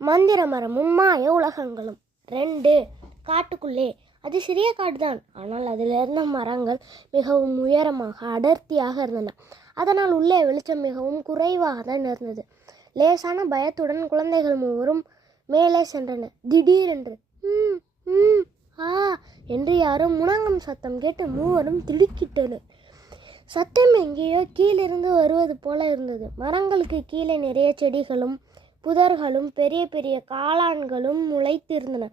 மந்திர மரமும் மாய உலகங்களும் 2. காட்டுக்குள்ளே. அது சிறிய காடுதான், ஆனால் அதில் இருந்த மரங்கள் மிகவும் உயரமாக அடர்த்தியாக இருந்தன. அதனால் உள்ளே வெளிச்சம் மிகவும் குறைவாக தான் இருந்தது. லேசான பயத்துடன் குழந்தைகள் மூவரும் மேலே சென்றனர். திடீரென்று ஆ என்று யாரும் முழங்கும் சத்தம் கேட்டு மூவரும் திடுக்கிட்டனர். சத்தம் எங்கேயோ கீழிருந்து வருவது போல இருந்தது. மரங்களுக்கு கீழே நிறைய செடிகளும் புதர்களும் பெரிய பெரிய காளான்களும் முளைத்திருந்தன.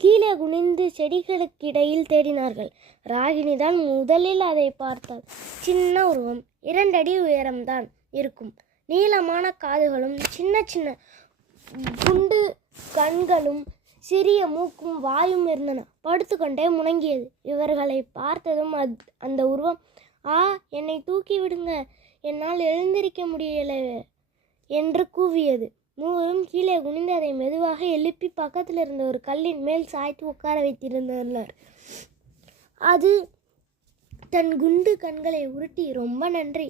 கீழே குனிந்து செடிகளுக்கிடையில் தேடினார்கள். ராகினி தான் முதலில் அதை பார்த்தாள். சின்ன உருவம், 2 அடி உயரம்தான் இருக்கும். நீளமான காதுகளும் சின்ன சின்ன குண்டு கண்களும் சிறிய மூக்கும் வாயும் இருந்தன. படுத்துக்கொண்டே முணங்கியது. இவர்களை பார்த்ததும் அந்த உருவம், என்னை தூக்கி விடுங்க, என்னால் எழுந்திருக்க முடியலை என்று கூவியது. மூவரும் கீழே குனிந்து அதை மெதுவாக எழுப்பி பக்கத்தில் இருந்த ஒரு கல்லின் மேல் சாய்த்து உட்கார வைத்திருந்தனர். அது தன் குண்டு கண்களை உருட்டி, ரொம்ப நன்றி,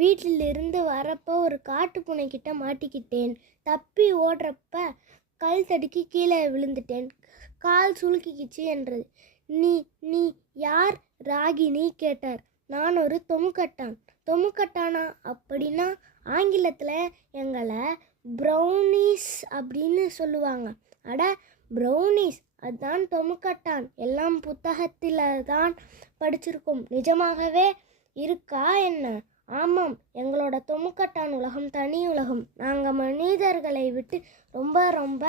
வீட்டில் இருந்து வரப்போ ஒரு காட்டு பூனை கிட்ட மாட்டிக்கிட்டேன், தப்பி ஓடுறப்ப கல் தடுக்கி கீழே விழுந்துட்டேன், கால் சுளுக்கிக்கிச்சு என்றது. நீ யார்? ராகினி கேட்டார். நான் ஒரு தொமுக்கட்டான். தொமுக்கட்டானா? அப்படின்னா ஆங்கிலத்தில் எங்களை ப்ரௌனீஸ் அப்படின்னு சொல்லுவாங்க. அட, ப்ரௌனீஸ், அதுதான் தொமுக்கட்டான். எல்லாம் புத்தகத்தில் தான் படிச்சிருக்கோம். நிஜமாகவே இருக்கா என்ன? ஆமாம், எங்களோட தொமுக்கட்டான் உலகம் தனி உலகம். நாங்கள் மனிதர்களை விட்டு ரொம்ப ரொம்ப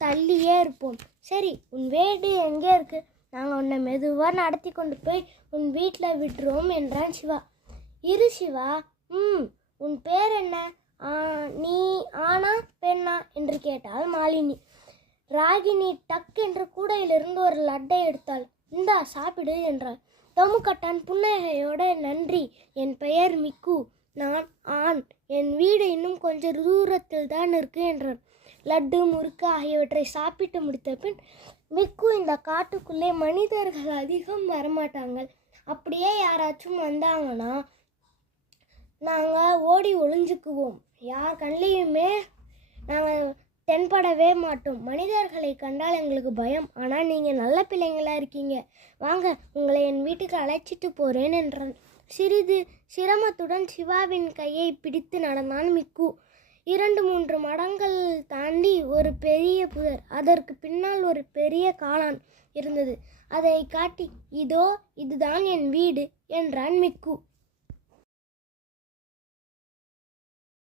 தள்ளியே இருப்போம். சரி, உன் வீடு எங்கே இருக்கு? நாங்கள் உன்னை மெதுவாக நடத்தி கொண்டு போய் உன் வீட்டில் விட்டுருவோம் என்றான் சிவா. இரு சிவா, உன் பேர் என்ன? நீ ஆனா பெண்ணா என்று கேட்டாள் மாலினி. ராகினி டக் என்று கூடையிலிருந்து ஒரு லட்டை எடுத்தாள். இந்தா சாப்பிடு என்றாள். தொமுக்கட்டான் புன்னகையோட, நன்றி, என் பெயர் மிக்கு, நான் ஆண், என் வீடு இன்னும் கொஞ்சம் தூரத்தில் தான் இருக்கு என்றான். லட்டு, முறுக்கு ஆகியவற்றை சாப்பிட்டு முடித்த பின், மிக்கு, இந்த காட்டுக்குள்ளே மனிதர்கள் அதிகம் வரமாட்டாங்க. அப்படியே யாராச்சும் வந்தாங்கன்னா நாங்கள் ஓடி ஒளிஞ்சுக்குவோம். யார் கண்ணிலையுமே நாங்கள் தென்படவே மாட்டோம். மனிதர்களை கண்டால் எங்களுக்கு பயம். ஆனால் நீங்கள் நல்ல பிள்ளைங்களா இருக்கீங்க. வாங்க, உங்களை என் வீட்டுக்கு அழைச்சிட்டு போகிறேன் என்றான். சிறிது சிரமத்துடன் சிவாவின் கையை பிடித்து நடந்தான் மிக்கு. 2-3 மடங்கள் தாண்டி ஒரு பெரிய புதர், அதற்கு பின்னால் ஒரு பெரிய காளான் இருந்தது. அதை காட்டி, இதுதான் என் வீடு என்றான் மிக்கு.